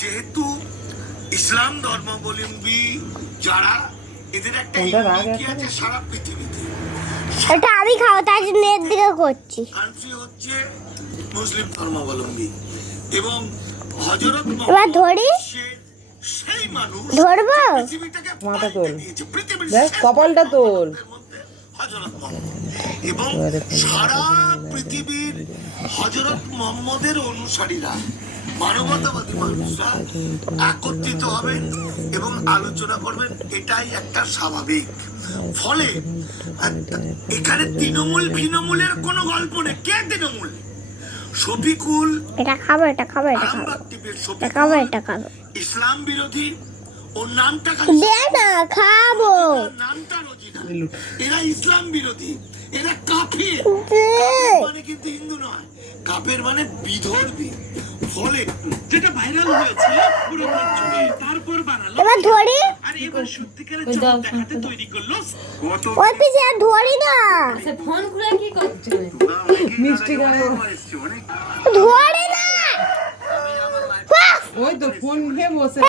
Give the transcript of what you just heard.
যেহেতু ইসলাম ধর্মাবলম্বী যারা, এদের একটা ইউনিটি আছে সারা পৃথিবীতে। এটা আমি খাও তার জন্য এর দিকে করছি। কান্ট্রি হচ্ছে মুসলিম ধর্মাবলম্বী এবং হযরত এবার ধরি, সেই মানুষ ধরবো পৃথিবীটাকে মাথা তোল, দিয়েছে, পৃথিবীর দেখ কপালটা তোল। হযরত মুহাম্মদ এবং সারা পৃথিবীর হযরত মুহাম্মদের অনুসারীরা, মানবতাবাদী মানুষরা একত্রিত হবেন এবং আলোচনা করবেন, এটাই একটা স্বাভাবিক। ফলে এখানে তৃণমূল ভিনমূলের কোনো গল্প নেই। কে তৃণমূল? শফিকুল, এটা খাবো, এটা খাবো, এটা খাবো, এটা খাবো, এটা খাবো। ইসলাম বিরোধী, ওর নামটা দে না, খাবো। নামটা রোজিনা। এরা ইসলাম বিরোধী, এরা কাফির। মানে কিন্তু হিন্দু নয়, কাফের মানে বিধর্মী। ফলে যেটা ভাইরাল হয়েছে পুরো যুগে, তারপর বানালো, এবার ধরি, আর এবার সত্যিকারের চমক দেখাতে তৈরি করলো। ওই পিছে আর ধরি না, ফোন করে কি করছে? মিষ্টি খাবো, ধরি না। ওই তো ফোন নিয়ে বসে।